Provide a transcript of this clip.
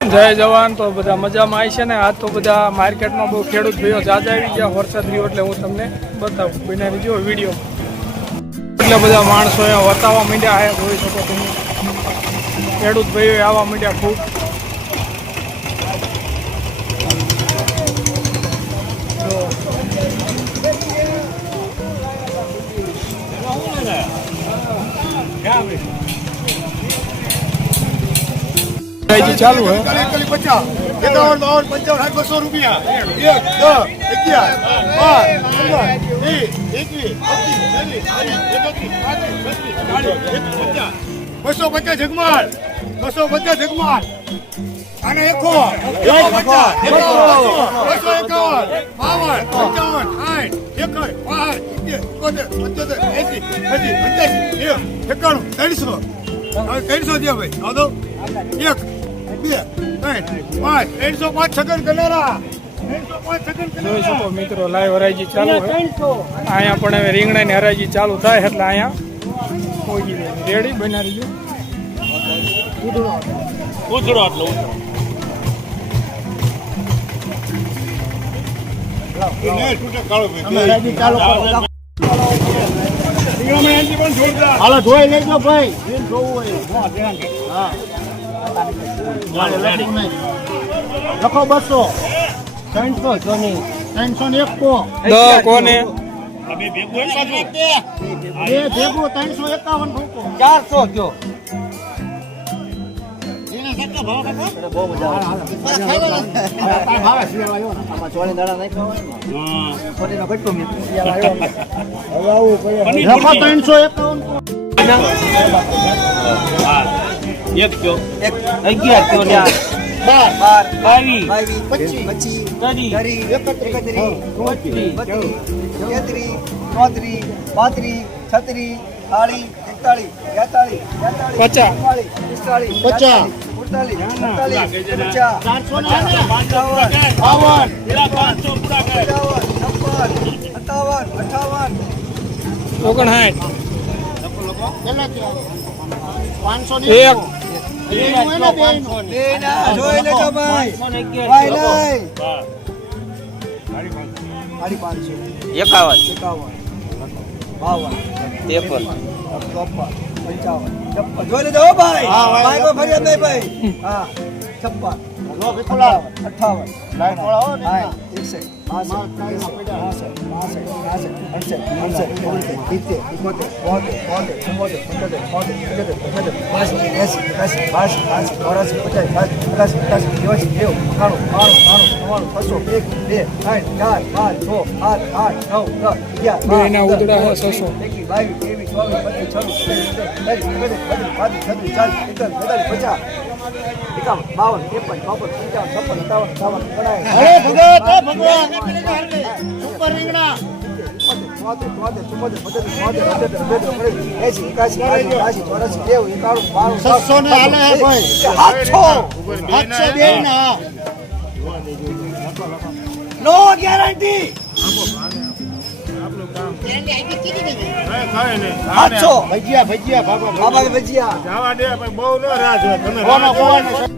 જય જવાન. તો બધા મજામાં આવી છે ને. આજ તો બધા માર્કેટમાં બહુ ખેડૂત ભાઈઓ જાજા આવી ગયા. વરસાદ રહ્યો એટલે હું તમને બતાવું. બનાવી જો વિડીયો. એટલે બધા માણસો અહીંયા વતાવવા માંડ્યા છે. જોઈ શકો તમે. ખેડૂત ભાઈઓ આવવા માંડ્યા ખૂબ. ચાલુ હે 50 51 52 55 રૂપિયા 250 જગમાલ 250 જગમાલ અને 305 મિત્રો લાઈવ હરાજી ચાલુ છે. અહીંયા પણ હવે રીંગણાની હરાજી ચાલુ થાય એટલે અહીંયા રેડી બનાવી ગયું. હાલો જોઈ લેજો ભાઈ. લખો 200 300 જોની 301 કોને બે ભેગું 351 ઠોકો 400 જો એને કેટલા ભાવ કાકા બહુ મજા આવે. ભાવે સિલેવાયો ને આમાં ચોળી દાડા નહીં ખાવાનું. હા છોડીનો કટકો મે આવ્યો. હવે આવું કરે લખો 351 એક કયો એક 11 કયો ને 12 22 23 નો ગેરંટી ભજીયા ભજીયા બાબા ભજીયા જવા દે બહુ ન રાહ જોવે તમે